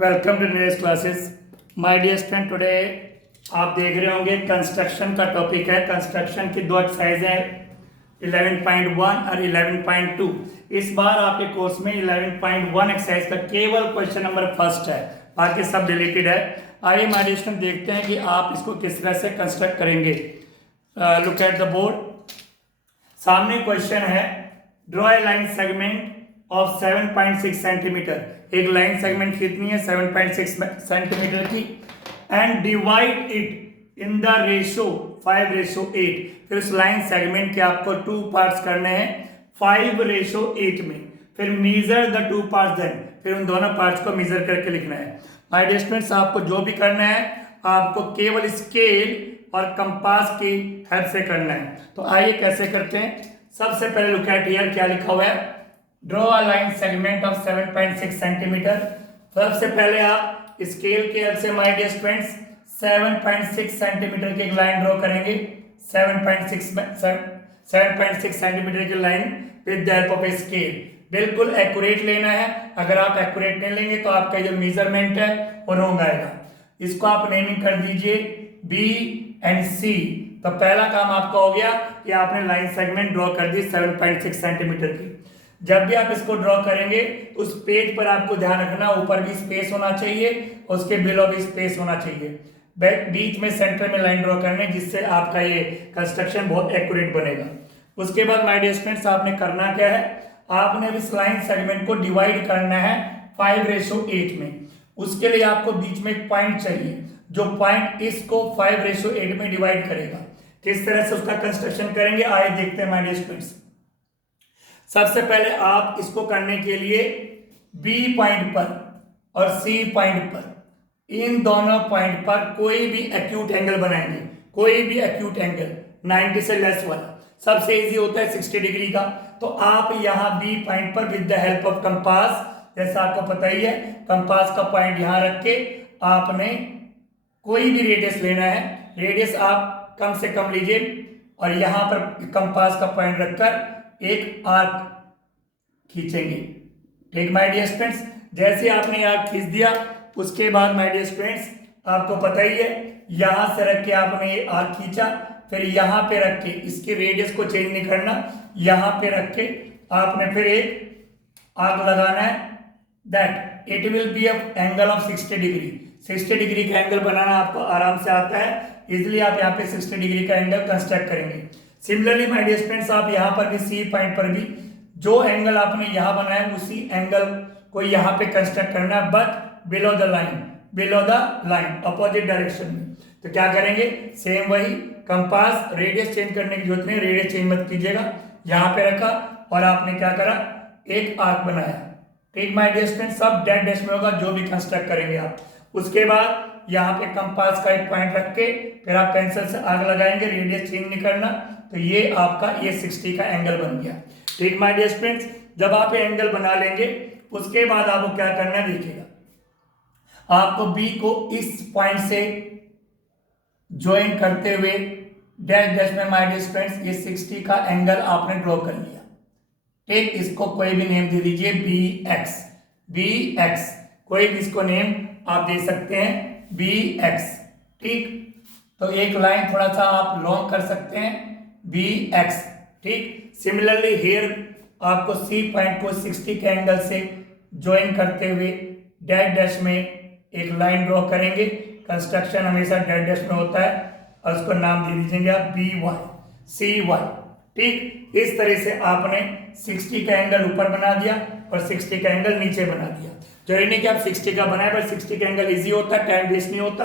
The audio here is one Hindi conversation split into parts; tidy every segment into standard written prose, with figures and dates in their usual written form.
Welcome to news classes my dear student. Today आप देख रहे होंगे कंस्ट्रक्शन का टॉपिक है। कंस्ट्रक्शन की दो एक्सरसाइज है 11.1 और 11.2। इस बार आपके कोर्स में 11.1 एक्सरसाइज का केवल क्वेश्चन नंबर फर्स्ट है, बाकी सब डिलीटेड है। आइए माय डियर स्टूडेंट देखते हैं कि आप इसको किस तरह से कंस्ट्रक्ट करेंगे। Look at the board. सामने क्वेश्चन है, draw a line segment of 7.6 centimetre. एक लाइन सेगमेंट कितनी है? 7.6 सेंटीमीटर की। And divide it in the ratio 5:8। फिर उस लाइन सेगमेंट के आपको 2 पार्ट्स करने हैं 5:8 में। फिर मीजर द 2 पार्ट्स, देन फिर उन दोनों पार्ट्स को मीजर करके लिखना है। माय डियर स्टूडेंट्स, आपको जो भी करना है आपको केवल स्केल और कंपास की हेल्प से करना है। तो आइए कैसे करते हैं। सबसे पहले लुक एट हियर, क्या लिखा हुआ है? Draw a line segment of 7.6 centimetre. सबसे पहले आप स्केल के हेल्प से माय डियर स्टूडेंट्स 7.6 सेंटीमीटर की एक लाइन ड्रॉ करेंगे। 7.6 सेंटीमीटर की line with the help of a scale. बिल्कुल एक्यूरेट लेना है। अगर आप एक्यूरेट नहीं लेंगे तो आपका जो मेजरमेंट है वो रॉन्ग आएगा। इसको आप नेमिंग कर दीजिए बी एंड सी। तो पहला काम आपका हो गया कि आपने लाइन सेगमेंट ड्रॉ कर दी 7.6 सेंटीमीटर की। जब भी आप इसको ड्रॉ करेंगे उस पेज पर आपको ध्यान रखना, ऊपर भी स्पेस होना चाहिए, उसके बिलो भी स्पेस होना चाहिए। बीच में सेंटर में लाइन ड्रॉ करने, जिससे आपका ये कंस्ट्रक्शन बहुत एक्यूरेट बनेगा। उसके बाद माय डियर स्टूडेंट्स, आपने करना क्या है? आपने इस लाइन सेगमेंट को डिवाइड करना है 5:8 में। उसके लिए आपको बीच में एक पॉइंट चाहिए, जो पॉइंट इसको 5:8 में डिवाइड करेगा। किस तरह से उसका कंस्ट्रक्शन करेंगे आइए देखते हैं माय डियर स्टूडेंट्स। सबसे पहले आप इसको करने के लिए बी पॉइंट पर और सी पॉइंट पर, इन दोनों पॉइंट पर कोई भी एक्यूट एंगल बनाएंगे। कोई भी एक्यूट एंगल 90 से लेस वाला सबसे इजी होता है 60 डिग्री का। तो आप यहाँ बी पॉइंट पर with the help of compass, जैसा आपको पता ही है, कंपास का पॉइंट यहाँ रख के आपने कोई भी रेडियस लेना है। रेडियस आप कम से कम लीजिए और यहाँ पर कंपास का पॉइंट रखकर एक आर्क खींचेंगे। ठीक माय डियर स्टूडेंट्स, जैसे आपने आर्क खींच दिया उसके बाद माय डियर स्टूडेंट्स आपको पता ही है, यहां से रख के आपने ये आर्क खींचा, फिर यहां पे रख के इसके रेडियस को चेंज नहीं करना, यहां पे रख के आपने फिर एक आर्क लगाना है। That it will be of angle of 60 degree. 60 degree का एंगल बनाना आपको आराम से आता है, इसलिए आप यहाँ पे 60 डिग्री का एंगल कंस्ट्रक्ट करेंगे। सिमिलरली माय डियर स्टूडेंट्स, आप यहाँ पर भी सी पॉइंट पर भी जो एंगल आपने यहाँ बनाया उसी एंगल को यहाँ पे कंस्ट्रक्ट करना है, but below the line opposite direction में। तो क्या करेंगे? सेम वही कंपास, रेडियस चेंज करने की जरूरत नहीं, रेडियस चेंज मत कीजिएगा। यहाँ पे रखा और आपने क्या करा? एक आर्क बनाया। ठीक माय डियर स्टूडेंट, सब डेड डैश में होगा जो भी कंस्ट्रक्ट करेंगे आप। उसके बाद यहाँ पे कंपास का एक पॉइंट रख के फिर आप पेंसिल से आर्क लगाएंगे, रेडियस चेंज नहीं करना। तो ये आपका ये 60 का एंगल बन गया। ठीक माय डियर स्टूडेंट्स, जब आप ये एंगल बना लेंगे उसके बाद आपको क्या करना है देखिएगा। आपको बी को इस पॉइंट से ज्वाइन करते हुए डैश डैश में माय डियर स्टूडेंट्स ये 60 का एंगल आपने ड्रॉ कर लिया। ठीक, इसको कोई भी नेम दे दीजिए, बी एक्स, कोई भी इसको नेम आप दे सकते हैं बी एक्स। ठीक, तो एक लाइन थोड़ा सा आप लॉन्ग कर सकते हैं बी एक्स। ठीक, सिमिलरली हियर आपको सी पॉइंट को 60 के एंगल से ज्वाइन करते हुए डैश डैश में एक लाइन ड्रॉ करेंगे। कंस्ट्रक्शन हमेशा डैश डैश में होता है और उसको नाम दे दीजिएगा बी वाई, सी वाई। ठीक, इस तरह से आपने 60 का एंगल ऊपर बना दिया और 60 का एंगल नीचे बना दिया। जरूरी नहीं कि आप 60 का बनाए, पर 60 का एंगल इजी होता है, टाइम वेस्ट नहीं होता।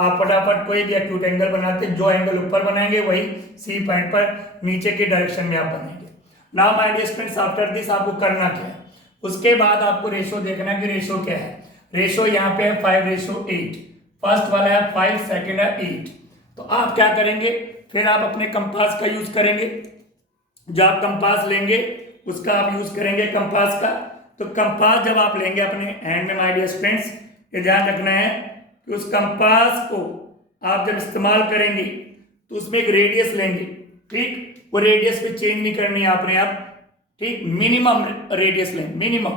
आप फटाफट कोई भी एक्यूट एंगल बनाते, जो एंगल ऊपर बनाएंगे वही सी पॉइंट पर नीचे की डायरेक्शन में आप बनाएंगे। Now my dear students, after this आपको करना क्या है? उसके बाद आपको रेशो देखना है कि रेशो क्या है। रेशो यहाँ पे है 5:8। फर्स्ट वाला है 5, सेकेंड है 8। तो आप क्या करेंगे? फिर आप अपने कंपास का यूज करेंगे। जब आप कंपास लेंगे उसका आप यूज करेंगे कंपास का। तो कंपास जब आप लेंगे अपने हैंड में माय डियर स्टूडेंट्स, ये ध्यान रखना है कि उस कंपास को आप जब इस्तेमाल करेंगे तो उसमें एक रेडियस लेंगे। ठीक, वो रेडियस पे चेंज नहीं करनी है आपने आप। ठीक, मिनिमम रेडियस लें, मिनिमम,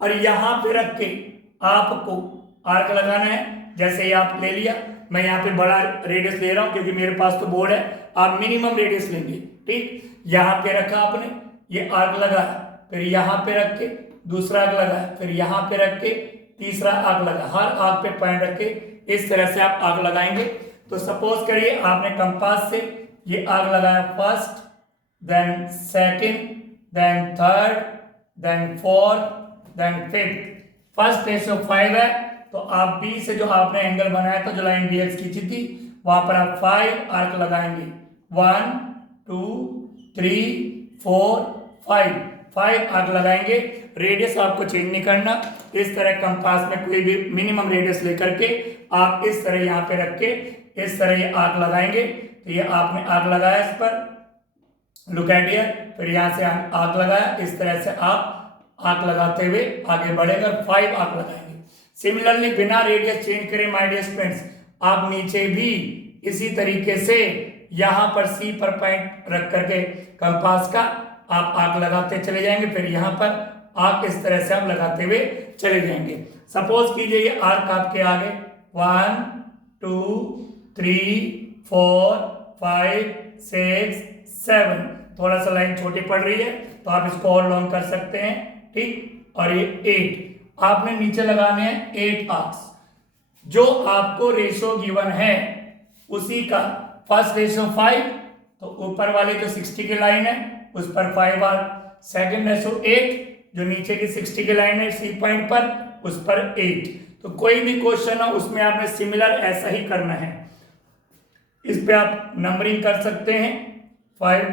और यहां पे रख के आपको आर्क लगाना है। जैसे ये आप ले लिया, मैं यहाँ पे बड़ा रेडियस ले रहा हूँ क्योंकि मेरे पास तो बोर्ड है, आप मिनिमम रेडियस लेंगे। ठीक, यहाँ पे रखा आपने, ये आर्क लगाया, फिर यहाँ पे रख के दूसरा आर्क लगाया, फिर यहाँ पे रख के तीसरा आर्क लगा, हर आर्क पे पॉइंट रख के इस तरह से आप आर्क लगाएंगे। तो सपोज करिए आपने कंपास से ये आर्क लगाया, first, then second, then third, then fourth, then fifth. First ratio 5 है, तो आप बी से जो आपने एंगल बनाया था, जो लाइन डीएक्स खींची थी, वहां पर आप 5 आर्क लगाएंगे। 1 2 3 4 5 आर्क लगाएंगे। रेडियस आपको चेंज नहीं करना, इस तरह कंपास में कोई भी मिनिमम रेडियस लेकर के आप इस तरह यहाँ पे रख के इस तरह ये आर्क लगाएंगे। तो ये आपने आर्क लगाया इस पर, लुक एट हियर, फिर यहाँ से आर्क लगाया, इस तरह से आप आर्क लगाते हुए आगे बढ़ेगा, 5 आर्क लगाएंगे। सिमिलरली बिना रेडियस चेंज करे माय डियर स्टूडेंट्स, आप नीचे भी इसी तरीके से यहाँ पर सी पर पॉइंट रख करके कंपास का आप आर्क लगाते चले जाएंगे, फिर यहाँ पर आर्क इस तरह से आप लगाते हुए चले जाएंगे। सपोज कीजिए ये आर्क आपके आगे 1 2 3 4 5 6 7, थोड़ा सा लाइन छोटी पड़ रही है तो आप इसको और लॉन्ग कर सकते हैं। ठीक, और ये 8 आपने नीचे लगाने हैं 8 आर्क्स। जो आपको रेशो गिवन है उसी का, फर्स्ट रेशो 5, तो ऊपर वाले जो 60 की लाइन है उस पर 5 आर्क, सेकंड रेशो 8, जो नीचे की 60 की लाइन है सी पॉइंट पर, उस पर 8। तो कोई भी क्वेश्चन हो उसमें आपने सिमिलर ऐसा ही करना है। इस पे आप नंबरिंग कर सकते हैं, 5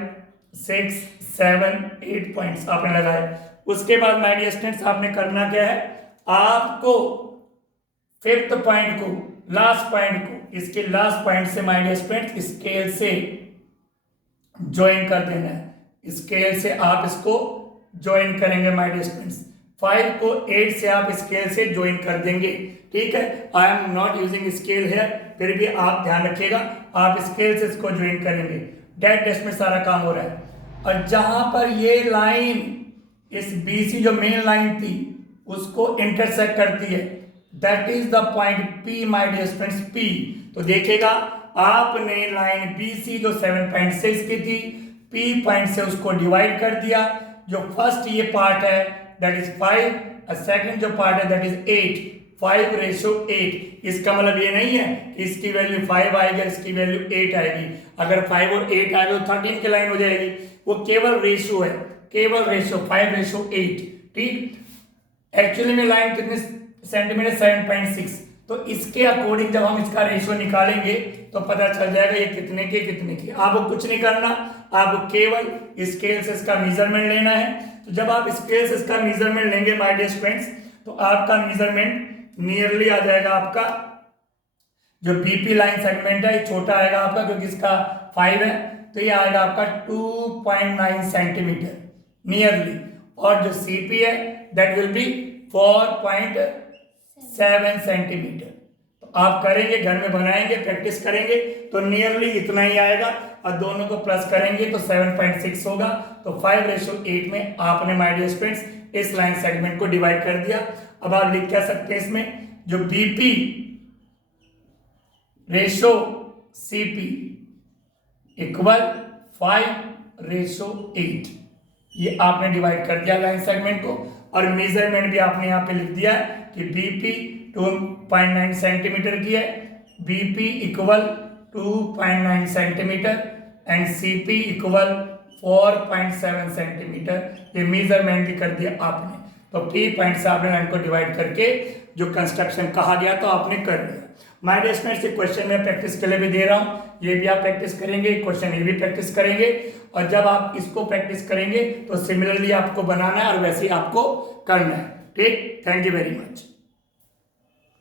6 7 8 पॉइंट्स आपने लगाए। उसके बाद माय डियर स्टूडेंट्स आपने करना क्या है, आपको फिफ्थ पॉइंट को, लास्ट पॉइंट को, इसके लास्ट पॉइंट से माय डियर स्टूडेंट्स स्केल से ज्वाइन कर देना है। स्केल से आप इसको ज्वाइन करेंगे माय डियर स्टूडेंट्स। 5 को 8 से आप स्केल से ज्वाइन कर देंगे। ठीक है, I am not using scale है, फिर भी आप ध्यान रखिएगा, आप स्केल से इसको ज्वाइन करेंगे। डेट टेस्ट में सारा काम हो रहा है। और जहां पर ये लाइन इस बीसी जो मेन लाइन थी उसको इंटरसेक्ट करती है, that is the point P my dear students, P. तो देखिएगा आपने लाइन बीसी जो 7.6 की थी, पी पॉइंट से उसको डिवाइड कर दिया। जो फर्स्ट ये पार्ट है दैट इज 5, और सेकंड जो पार्ट है दैट इज 8, 5:8। इसका मतलब ये नहीं है कि इसकी वैल्यू 5 आएगी, इसकी वैल्यू 8 आएगी। अगर 5 और 8 आएगी तो 13 की लाइन हो जाएगी। वो केवल रेशियो है, केवल रेशियो 5:8। ठीक, एक्चुअली में लाइन कितने सेंटीमीटर, 7.6। तो इसके अकॉर्डिंग जब हम इसका रेशियो निकालेंगे तो पता चल जाएगा ये कितने के कितने की। आपको कुछ नहीं करना, आपको केवल स्केल से इसका मेजरमेंट लेना है। तो जब आप स्केल से इसका मेजरमेंट लेंगे माय डियर स्टूडेंट्स, तो आपका मेजरमेंट नियरली आ जाएगा, आपका जो बीपी लाइन सेगमेंट है छोटा आएगा आपका, क्योंकि इसका 5 है, तो ये आएगा आपका 2.9 सेंटीमीटर नियरली। और जो सीपी है दैट विल बी 4.7 सेंटीमीटर। तो आप करेंगे, घर में बनाएंगे, प्रैक्टिस करेंगे तो नियरली इतना ही आएगा, और दोनों को प्लस करेंगे तो 7.6 होगा। तो 5:8 में आपने माय डियर स्टूडेंट्स इस लाइन सेगमेंट को डिवाइड कर दिया। अब आप लिख क्या सकते हैं इसमें, जो बीपी रेशो सीपी इक्वल 5:8, ये आपने डिवाइड कर दिया लाइन सेगमेंट को। और मेजरमेंट भी आपने यहाँ पे लिख दिया कि बीपी 2.9 सेंटीमीटर की है, BP equal 2.9 centimetre and CP equal 4.7 centimetre. ये मेजरमेंट भी कर दिया आपने। तो पी पॉइंट से आपने लाइन को डिवाइड करके जो कंस्ट्रक्शन कहा गया तो आपने कर दिया। माय डियर स्टूडेंट्स, ये क्वेश्चन मैं प्रैक्टिस के लिए भी दे रहा हूँ, ये भी आप प्रैक्टिस करेंगे, क्वेश्चन ये भी प्रैक्टिस करेंगे। और जब आप इसको प्रैक्टिस करेंगे तो सिमिलरली आपको बनाना है और वैसे ही आपको करना है। ठीक, थैंक यू वेरी मच।